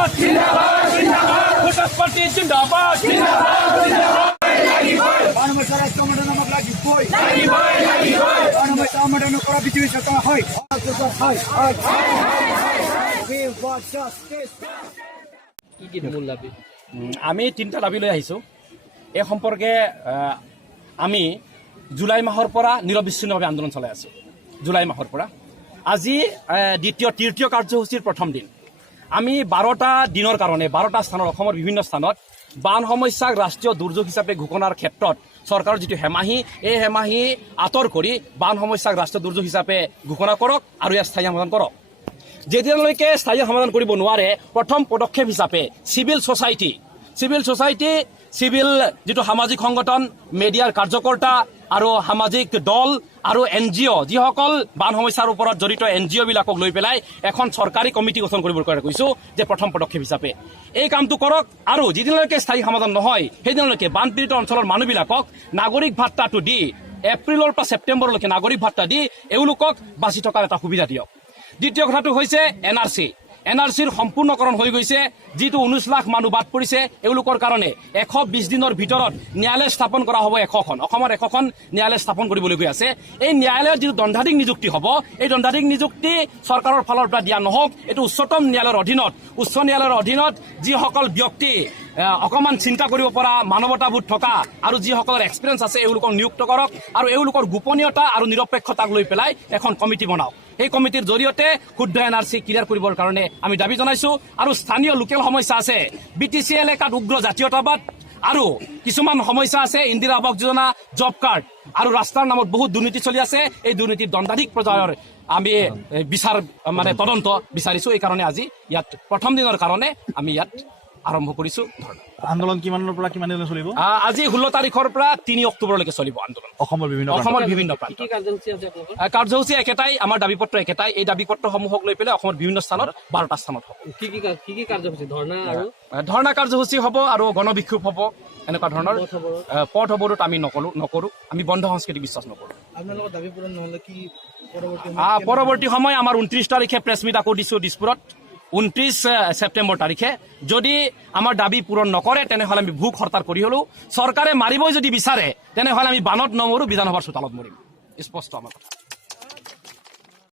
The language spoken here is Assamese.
জিন্দাবাদ জিন্দাবাদ জিন্দাবাদ ভোটার পার্টি জিন্দাবাদ জিন্দাবাদ জিন্দাবাদ বাংলাদেশের রাষ্ট্রমন্ডল নামক লাগি কই লাগি ভাই বাংলাদেশ আমন্ত্রণ করা বিজেপি সরকার হয় we want justice কি মূল দাবী? আমি তিনিটা দাবী লৈ আহিছোঁ। এই সম্পৰ্কে আমি জুলাই মাহৰ পৰা নিৰবিচ্ছিন্নভাৱে আন্দোলন চলাই আছোঁ। জুলাই মাহৰ পৰা আজি তৃতীয় কাৰ্যসূচীৰ প্ৰথম দিন। আমি 12টা দিনৰ কাৰণে 12টা স্থানত অসমৰ বিভিন্ন স্থানত বান সমস্যাক ৰাষ্ট্ৰীয় দুৰ্যোগ হিচাপে ঘোষণাৰ ক্ষেত্ৰত চৰকাৰৰ যিটো হেমাহি এই হেমাহি আঁতৰ কৰি বান সমস্যাক ৰাষ্ট্ৰীয় দুৰ্যোগ হিচাপে ঘোষণা কৰক আৰু ইয়াৰ স্থায়ী সমাধান কৰক। যেতিয়ালৈকে স্থায়ী সমাধান কৰিব নোৱাৰে প্ৰথম পদক্ষেপ হিচাপে চিভিল ছ'চাইটি চিভিল যিটো সামাজিক সংগঠন মিডিয়াৰ কাৰ্যকৰ্তা আৰু সামাজিক দল আৰু NGO যিসকল বান সমস্যাৰ ওপৰত জড়িত NGO বিলাকক লৈ পেলাই এখন চৰকাৰী কমিটি গঠন কৰিবৰ কাৰণে কৈছোঁ যে প্ৰথম পদক্ষেপ হিচাপে এই কামটো কৰক আৰু যিদিনলৈকে স্থায়ী সমাধান নহয় সেইদিনলৈকে বানপীড়িত অঞ্চলৰ মানুহবিলাকক নাগৰিক ভাত্তাটো দি এপ্ৰিলৰ পৰা ছেপ্টেম্বৰলৈকে নাগৰিক ভাত্তা দি এওঁলোকক বাচি থকাৰ এটা সুবিধা দিয়ক। দ্বিতীয় কথাটো হৈছে NRCৰ সম্পূৰ্ণকৰণ হৈ গৈছে। যিটো 19 লাখ মানুহ বাদ পৰিছে এওঁলোকৰ কাৰণে 120 দিনৰ ভিতৰত ন্যায়ালয় স্থাপন কৰা হ'ব 100খন। অসমৰ 100খন ন্যায়ালয় স্থাপন কৰিবলৈ গৈ আছে। এই ন্যায়ালয়ৰ যিটো দণ্ডাধীশ নিযুক্তি হ'ব এই দণ্ডাধীশ নিযুক্তি চৰকাৰৰ ফালৰ পৰা দিয়া নহওক। এইটো উচ্চতম ন্যায়ালয়ৰ অধীনত উচ্চ ন্যায়ালয়ৰ অধীনত যিসকল ব্যক্তি অকণমান চিন্তা কৰিব পৰা মানৱতাবোধ থকা আৰু যিসকলৰ এক্সপিৰিয়েঞ্চ আছে এওঁলোকক নিযুক্ত কৰক আৰু এওঁলোকৰ গোপনীয়তা আৰু নিৰপেক্ষতাক লৈ পেলাই এখন কমিটি বনাওক। এই কমিটিৰ জৰিয়তে শুদ্ধ NRC ক্লিয়াৰ কৰিবৰ কাৰণে আমি দাবী জনাইছোঁ। আৰু স্থানীয় লোকেল সমস্যা আছে BTC এলেকাত উগ্ৰ জাতীয়তাবাদ আৰু কিছুমান সমস্যা আছে ইন্দিৰা আৱাস যোজনা জব কাৰ্ড আৰু ৰাস্তাৰ নামত বহুত দুৰ্নীতি চলি আছে। এই দুৰ্নীতিৰ দণ্ডাধীশ পৰ্যায়ৰ আমি তদন্ত বিচাৰিছোঁ। এই কাৰণে আজি ইয়াত প্ৰথম দিনৰ কাৰণে আমি ইয়াত আৰম্ভ কৰিছোঁ। আন্দোলন কিমানৰ পৰা কিমান দিনলৈ চলিব? আজি 16 তাৰিখৰ পৰা 3 অক্টোবৰলৈকে চলিব আন্দোলন অসমৰ বিভিন্ন প্ৰান্ত। কাৰ্যসূচী একেটাই, আমাৰ দাবী পত্ৰ একেটাই। এই দাবী পত্ৰসমূহক লৈ পেলাই অসমৰ বিভিন্ন স্থানত 12টা স্থানত হ'ব। কি কাৰ্যসূচী? ধৰ্ণা কাৰ্যসূচী হ'ব আৰু গণবিক্ষোভ হ'ব। এনেকুৱা ধৰণৰ পথ অৱৰোধ আমি নকৰোঁ। আমি বন্ধ সংস্কৃতি বিশ্বাস নকৰোঁ। আপোনালোকৰ দাবী পূৰণ নহ'লে কি পৰৱৰ্তী সময় আমাৰ 29 তাৰিখে প্ৰেছ মিট আকৌ দিছোঁ দিছপুৰত। 29 ছেপ্টেম্বৰ তাৰিখে যদি আমাৰ দাবী পূৰণ নকৰে তেনেহ'লে আমি ভোক হৰতাল কৰি হ'লেও চৰকাৰে মাৰিবই যদি বিচাৰে তেনেহ'লে আমি বানত নমৰোঁ, বিধানসভাৰ চোতালত মৰিম। স্পষ্ট আমাৰ কথা।